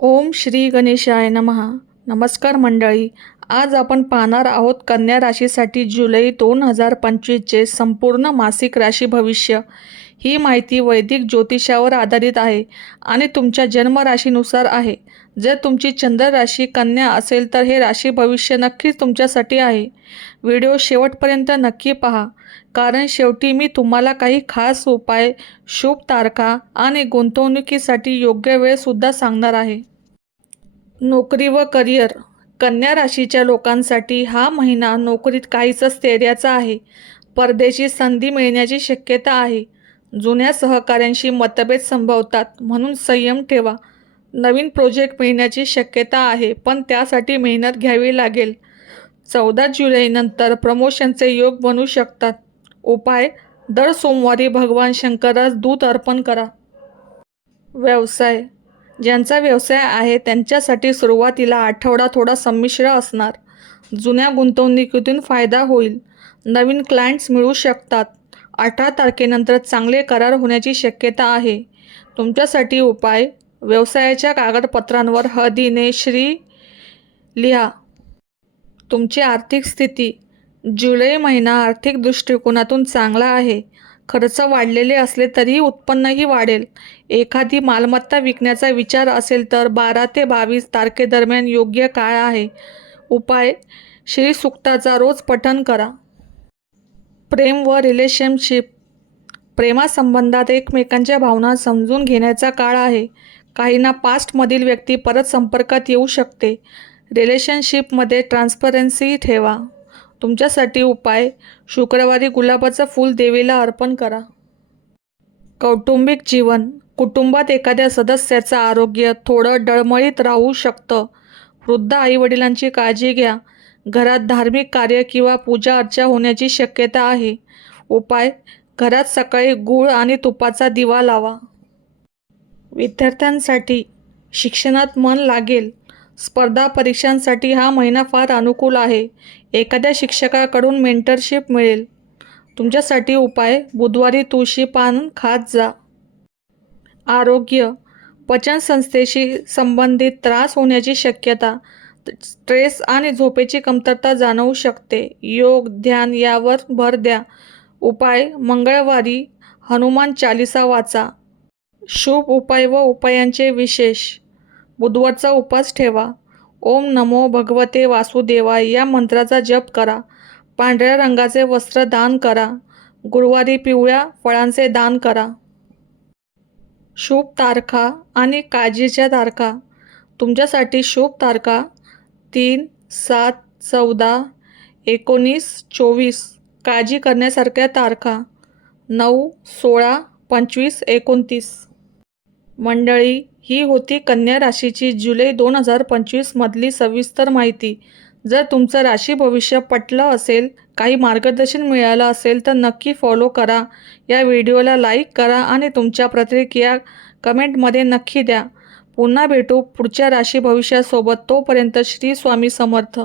ओम श्री गणेशाय नमः. नमस्कार मंडळी आज आपण पाहणार आहोत कन्या राशीसाठी जुलै दोन हजार पंचवीसचे संपूर्ण मासिक राशी भविष्य. ही माहिती वैदिक ज्योतिषावर आधारित आहे आणि तुमच्या जन्मराशीनुसार आहे. जर तुमची चंद्र राशी कन्या असेल तर हे राशी भविष्य नक्कीच तुमच्यासाठी आहे. व्हिडिओ शेवटपर्यंत नक्की पहा. कारण शेवटी मी तुम्हाला काही खास उपाय शुभ तारखा आणि गुंतवणुकीसाठी योग्य वेळसुद्धा सांगणार आहे. नोकरी व करिअर. कन्या राशीच्या लोकांसाठी हा महिना नोकरीत काहीच स्थैर्याचा आहे. परदेशी संधी मिळण्याची शक्यता आहे. जुन्या सहकाऱ्यांशी मतभेद संभवतात म्हणून संयम ठेवा. नवीन प्रोजेक्ट मिळण्याची शक्यता आहे पण त्यासाठी मेहनत घ्यावी लागेल. चौदा जुलैनंतर प्रमोशनचे योग बनू शकतात. उपाय दर सोमवारी भगवान शंकरास दूध अर्पण करा. व्यवसाय ज्यांचा व्यवसाय आहे त्यांच्यासाठी सुरुवातीला आठवडा थोडा संमिश्र असणार. जुन्या गुंतवणुकीतून फायदा होईल. नवीन क्लायंट्स मिळू शकतात. अठरा तारखेनंतर चांगले करार होण्याची शक्यता आहे. तुमच्यासाठी उपाय व्यवसायाच्या कागदपत्रांवर हळदीने श्री लिहा. तुमची आर्थिक स्थिती जुलै महिना आर्थिक दृष्टिकोनातून चांगला आहे. खर्च वाढलेले असले तरीही उत्पन्नही वाढेल. एखादी मालमत्ता विकण्याचा विचार असेल तर बारा ते बावीस तारखेदरम्यान योग्य काळ आहे. उपाय श्री सुक्ताचा रोज पठन करा. प्रेम व रिलेशनशिप प्रेमासंबंधात एकमेकांच्या भावना समजून घेण्याचा काळ आहे. काहींना पास्टमधील व्यक्ती परत संपर्कात येऊ शकते. रिलेशनशिपमध्ये ट्रान्सपरन्सी ठेवा. तुमच्यासाठी उपाय शुक्रवारी गुलाबाचं फूल देवीला अर्पण करा. कौटुंबिक जीवन. कुटुंबात एखाद्या सदस्याचं आरोग्य थोडं डळमळीत राहू शकतं. वृद्ध आईवडिलांची काळजी घ्या. घरात धार्मिक कार्य किंवा पूजा अर्चा होण्याची शक्यता आहे. उपाय घरात सकाळी गूळ आणि तुपाचा दिवा लावा. विद्यार्थ्यांसाठी शिक्षणात मन लागेल. स्पर्धा परीक्षांसाठी हा महिना फार अनुकूल आहे. एखाद्या शिक्षकाकडून मेंटरशिप मिळेल. तुमच्यासाठी उपाय बुधवारी तुळशी पान खात जा. आरोग्य पचनसंस्थेशी संबंधित त्रास होण्याची शक्यता. स्ट्रेस आणि झोपेची कमतरता जाणवू शकते. योग ध्यान यावर भर द्या. उपाय मंगळवारी हनुमान चालिसा वाचा. शुभ उपाय व उपायांचे विशेष. बुधवारचा उपास ठेवा. ओम नमो भगवते वासुदेवाय या मंत्राचा जप करा. पांढऱ्या रंगाचे वस्त्र दान करा. गुरुवारी पिवळ्या फळांचे दान करा. शुभ तारखा आणि काळजीच्या तारखा. तुमच्यासाठी शुभ तारखा तीन सात चौदा एकोणीस चोवीस. काळजी करण्यासारख्या तारखा. नऊ सोळा पंचवीस एकोणतीस. मंडळी ही होती कन्या राशीची जुलै दोन हजार पंचवीसमधली सविस्तर माहिती. जर तुमचं राशी भविष्य पटलं असेल काही मार्गदर्शन मिळालं असेल तर नक्की फॉलो करा. या व्हिडिओला लाईक करा आणि तुमच्या प्रतिक्रिया कमेंटमध्ये नक्की द्या. पुन्हा भेटू पुढच्या राशी भविष्यासोबत तोपर्यंत श्री स्वामी समर्थ.